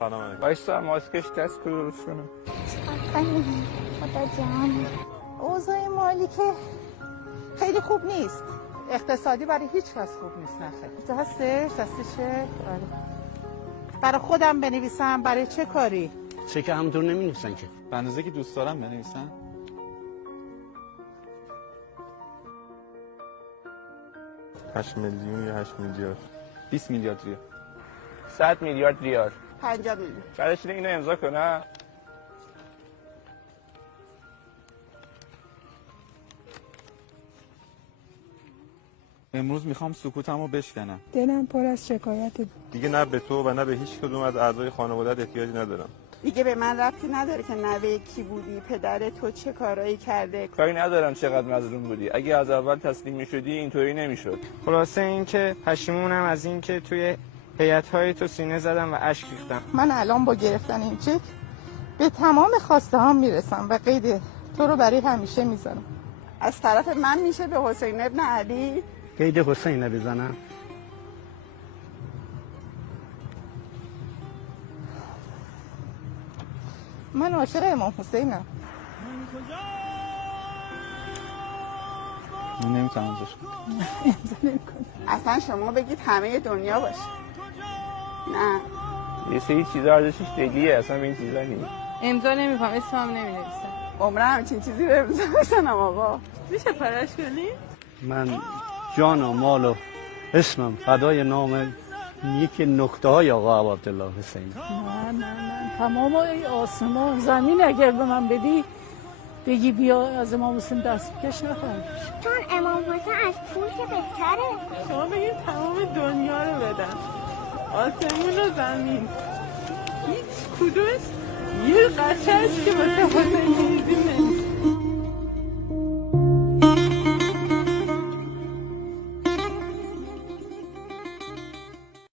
سلام علیکم. وایسا ماسکش دست رو درست کنم. خدا جان. اوضاع مالی که خیلی خوب نیست، اقتصادی برای هیچ کس خوب نیست. نخیر هستش دستشه. برای خودم بنویسم برای چه کاری؟ چه که همونطور نمی‌نویسن که به اندازه که دوست دارم بنویسن. 8 میلیون یا 8 میلیارد 20 میلیارد ریال. 100 میلیارد ریال. 50 میلیون. بعدش اینو امضا کنه. امروز میخوام سکوتمو بشکنم. دلم پر از شکایت. دیگه نه به تو و نه به هیچ کدوم از اعضای خانواده‌ات احتیاجی ندارم. دیگه به من ربطی نداره که نوه کی بودی، پدر تو چه کارایی کرده. کاری ندارم چقدر مظلوم بودی. اگه از اول تسلیم می‌شدی اینطوری نمی‌شد. خلاصه این که پشیمونم از این که توی هیئت‌های تو سینه زدم و اشک ریختم. من الان با گرفتن این چک به تمام خواسته هام میرسم و قید تو رو برای همیشه میذارم. از طرف من میشه به حسین ابن علی. قید حسین بزنم. من عاشق امام حسینم. من نمیتونم ازش. اصلا شما بگید همه دنیا باشه. نه یه سری چیزا ارزشش دلیه، اصلا به این چیزا نیست. امضا نمی‌کنم، اسمم نمی‌نویسم. عمره همچین چیزی رو امضا بزنم آقا. میشه پرش کنی؟ من جان و مال و اسمم فدای نام یکی نکته های آقا عبدالله حسین. نه تمام آسمان زمین اگر به من بدی بگی بیا از امام حسین دست بکش نخواهم. چون امام حسین از پول که بهتره. شما بگید تمام دنیا رو بدن، آسمون و زمین، هیچ کدومش یه قطعه‌اش که واسه حسین نیزی